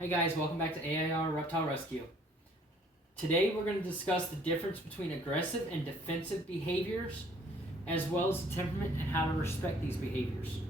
Hey guys, welcome back to AIR Reptile Rescue. Today we're going to discuss the difference between aggressive and defensive behaviors, as well as temperament and how to respect these behaviors.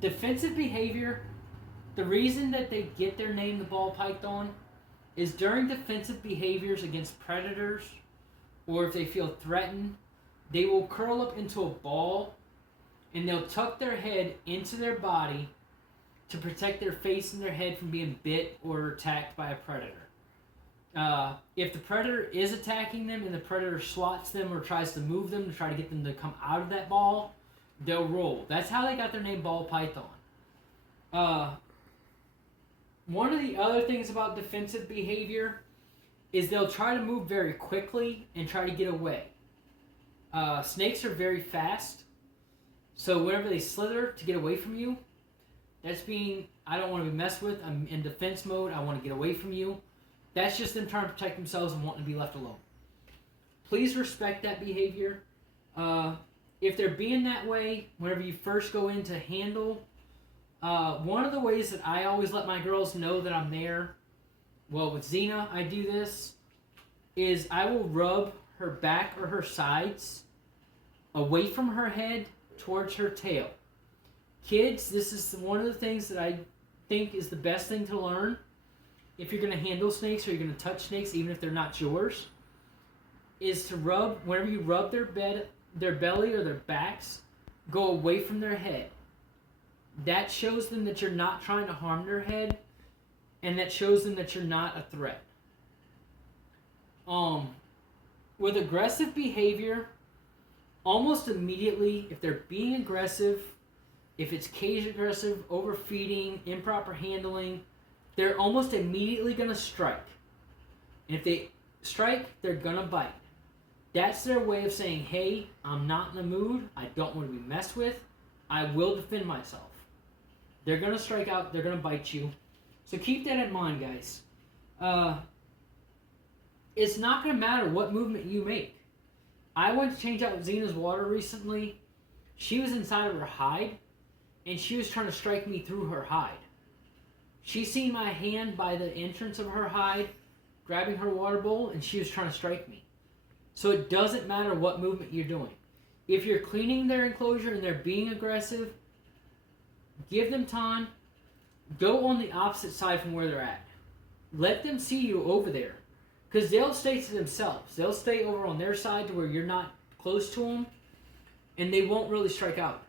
Defensive behavior, the reason that they get their name, the ball python, is during defensive behaviors against predators, or if they feel threatened, they will curl up into a ball and they'll tuck their head into their body to protect their face and their head from being bit or attacked by a predator. If the predator is attacking them and the predator swats them or tries to move them to try to get them to come out of that ball, they'll roll. That's how they got their name, ball python. One of the other things about defensive behavior is they'll try to move very quickly and try to get away. Snakes are very fast, so whenever they slither to get away from you, that's being, I don't want to be messed with, I'm in defense mode, I want to get away from you. That's just them trying to protect themselves and wanting to be left alone. Please respect that behavior. If they're being that way, whenever you first go in to handle, one of the ways that I always let my girls know that I'm there, well, with Xena, I do this, is I will rub her back or her sides away from her head towards her tail. Kids, this is one of the things that I think is the best thing to learn if you're going to handle snakes or you're going to touch snakes, even if they're not yours, is to rub, whenever you rub their belly or their backs, go away from their head. That shows them that you're not trying to harm their head, and that shows them that you're not a threat. With aggressive behavior, almost immediately, if they're being aggressive, if it's cage aggressive, overfeeding, improper handling, they're almost immediately going to strike. And if they strike, they're going to bite. That's their way of saying, hey, I'm not in the mood, I don't want to be messed with, I will defend myself. They're going to strike out, they're going to bite you. So keep that in mind, guys. It's not going to matter what movement you make. I went to change out Xena's water recently. She was inside of her hide, and she was trying to strike me through her hide. She seen my hand by the entrance of her hide, grabbing her water bowl, and she was trying to strike me. So it doesn't matter what movement you're doing. If you're cleaning their enclosure and they're being aggressive, give them time. Go on the opposite side from where they're at. Let them see you over there. Because they'll stay to themselves. They'll stay over on their side to where you're not close to them, and they won't really strike out.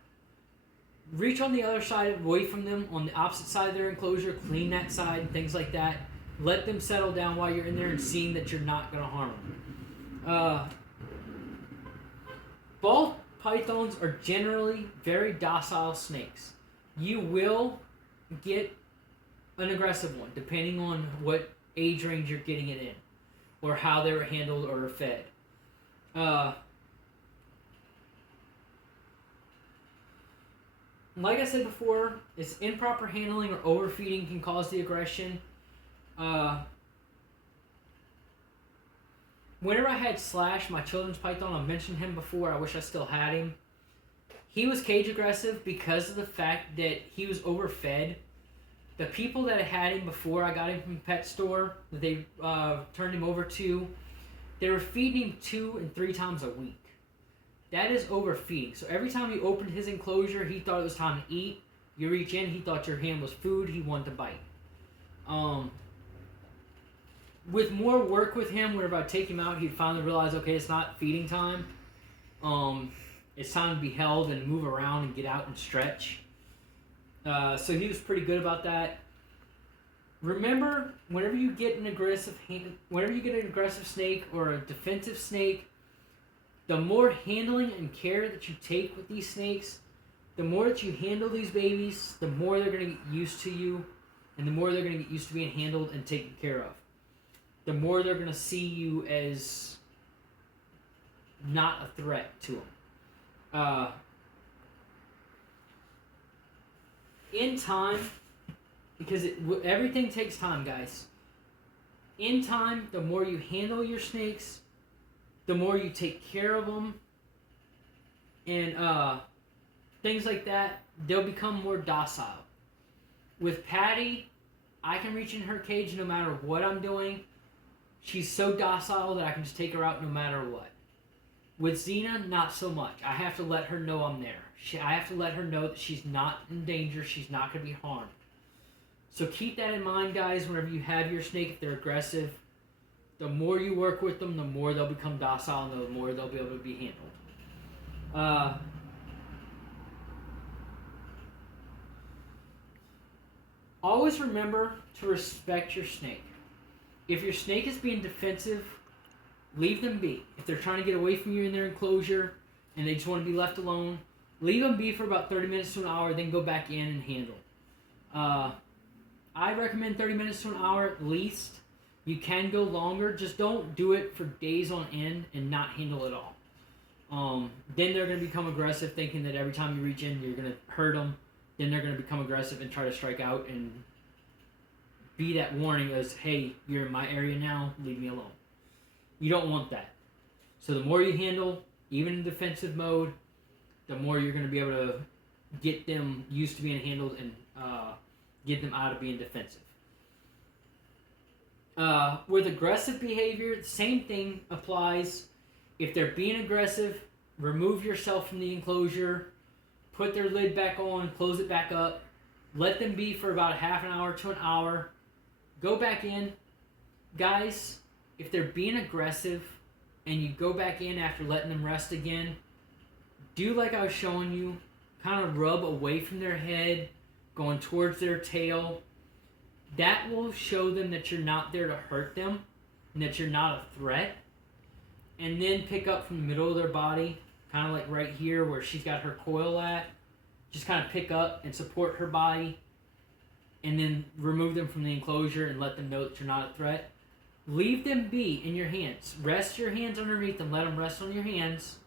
Reach on the other side, away from them, on the opposite side of their enclosure, clean that side, and things like that. Let them settle down while you're in there and seeing that you're not going to harm them. Ball pythons are generally very docile snakes. You will get an aggressive one, depending on what age range you're getting it in, or how they were handled or fed. Like I said before, it's improper handling or overfeeding can cause the aggression. Whenever I had Slash, my children's python, I mentioned him before, I wish I still had him. He was cage aggressive because of the fact that he was overfed. The people that had him before I got him from the pet store, that they turned him over to, they were feeding him 2 and 3 times a week. That is overfeeding. So every time you opened his enclosure, he thought it was time to eat. You reach in, he thought your hand was food, he wanted to bite. With more work with him, whenever I take him out, he'd finally realize, okay, it's not feeding time. It's time to be held and move around and get out and stretch. So he was pretty good about that. Remember, whenever you get an aggressive snake or a defensive snake, the more handling and care that you take with these snakes, the more that you handle these babies, the more they're going to get used to you, and the more they're going to get used to being handled and taken care of. The more they're going to see you as not a threat to them. In time, because everything takes time, guys. In time, the more you handle your snakes, the more you take care of them, and things like that, they'll become more docile. with Patty, I can reach in her cage no matter what I'm doing. She's so docile that I can just take her out no matter what. With Xena, not so much. I have to let her know I'm there. I have to let her know that she's not in danger. She's not going to be harmed. So keep that in mind, guys, whenever you have your snake, if they're aggressive. The more you work with them, the more they'll become docile and the more they'll be able to be handled. Always remember to respect your snake. If your snake is being defensive, leave them be. If they're trying to get away from you in their enclosure and they just want to be left alone, leave them be for about 30 minutes to an hour, then go back in and handle. I recommend 30 minutes to an hour at least. You can go longer. Just don't do it for days on end and not handle it all. Then they're going to become aggressive, thinking that every time you reach in, you're going to hurt them. Then they're going to become aggressive and try to strike out and be that warning as, hey, you're in my area now, leave me alone. You don't want that. So the more you handle, even in defensive mode, the more you're going to be able to get them used to being handled and get them out of being defensive. With aggressive behavior, the same thing applies. If they're being aggressive, remove yourself from the enclosure, put their lid back on, close it back up, let them be for about half an hour to an hour, go back in. Guys, if they're being aggressive and you go back in after letting them rest again, do like I was showing you, kind of rub away from their head, going towards their tail. That will show them that you're not there to hurt them and that you're not a threat. And then pick up from the middle of their body, kind of like right here where she's got her coil at. Just kind of pick up and support her body and then remove them from the enclosure and let them know that you're not a threat. Leave them be in your hands. Rest your hands underneath them. Let them rest on your hands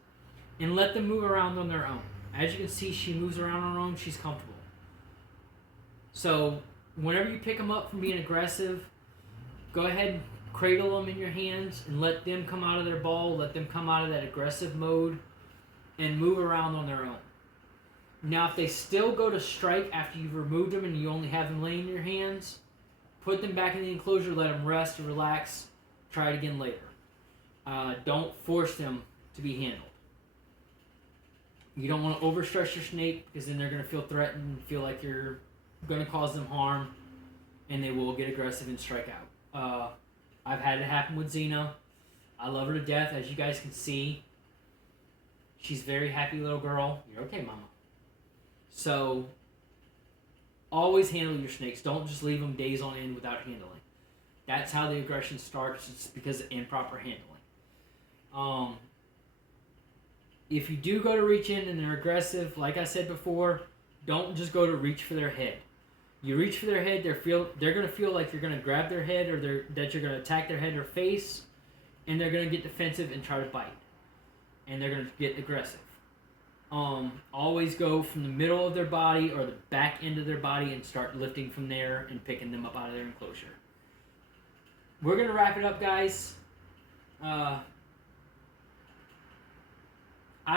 and let them move around on their own. As you can see, she moves around on her own. She's comfortable. So whenever you pick them up from being aggressive, go ahead and cradle them in your hands and let them come out of their ball. Let them come out of that aggressive mode and move around on their own. Now, if they still go to strike after you've removed them and you only have them laying in your hands, put them back in the enclosure, let them rest and relax. Try it again later. Don't force them to be handled. You don't want to overstress your snake because then they're going to feel threatened, feel like you're going to cause them harm, and they will get aggressive and strike out. I've had it happen with Xena. I love her to death, as you guys can see. She's a very happy little girl. You're okay, Mama. So, always handle your snakes. Don't just leave them days on end without handling. That's how the aggression starts. It's because of improper handling. If you do go to reach in and they're aggressive, like I said before, don't just go to reach for their head. You reach for their head, they're going to feel like you're going to grab their head or that you're going to attack their head or face, and they're going to get defensive and try to bite. And they're going to get aggressive. Always go from the middle of their body or the back end of their body and start lifting from there and picking them up out of their enclosure. We're going to wrap it up, guys. I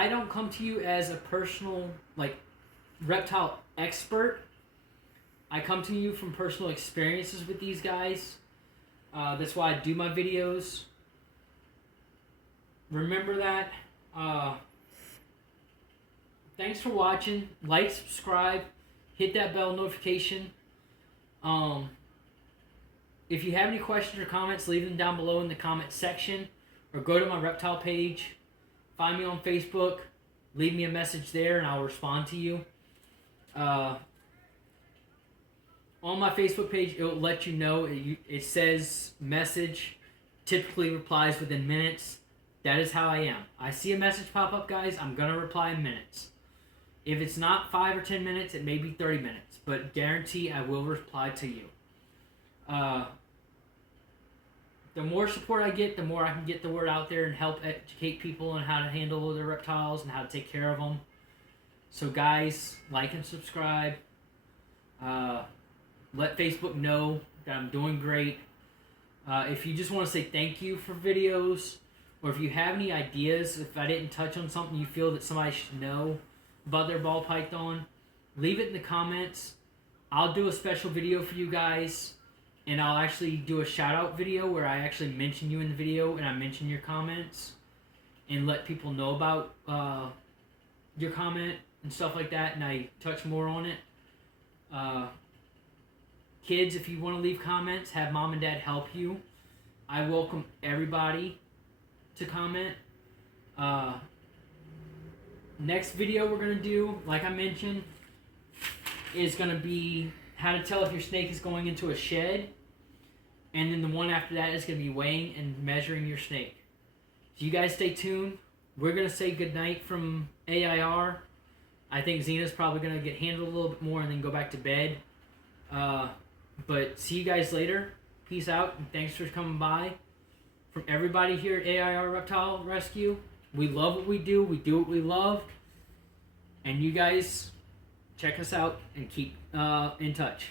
don't come to you as a personal, reptile expert. I come to you from personal experiences with these guys. That's why I do my videos. Remember that. Thanks for watching. Like, subscribe, hit that bell notification. If you have any questions or comments, leave them down below in the comment section or go to my reptile page. Find me on Facebook. Leave me a message there and I'll respond to you. On my Facebook page, it will let you know. It says message, typically replies within minutes. That is how I am. I see a message pop up, guys, I'm going to reply in minutes. If it's not 5 or 10 minutes, it may be 30 minutes. But guarantee I will reply to you. The more support I get, the more I can get the word out there and help educate people on how to handle their reptiles and how to take care of them. So guys, like and subscribe. Let Facebook know that I'm doing great. If you just want to say thank you for videos, or if you have any ideas, if I didn't touch on something you feel that somebody should know about their ball python, leave it in the comments. I'll do a special video for you guys, and I'll actually do a shout out video where I actually mention you in the video and I mention your comments and let people know about your comment and stuff like that, and I touch more on it. Kids, if you want to leave comments, have mom and dad help you. I welcome everybody to comment. Next video we're going to do, like I mentioned, is going to be how to tell if your snake is going into a shed. And then the one after that is going to be weighing and measuring your snake. So you guys stay tuned. We're going to say goodnight from AIR. I think Zena's probably going to get handled a little bit more and then go back to bed. But see you guys later. Peace out, and thanks for coming by. From everybody here at AIR Reptile Rescue, we love what we do what we love. And you guys check us out and keep in touch.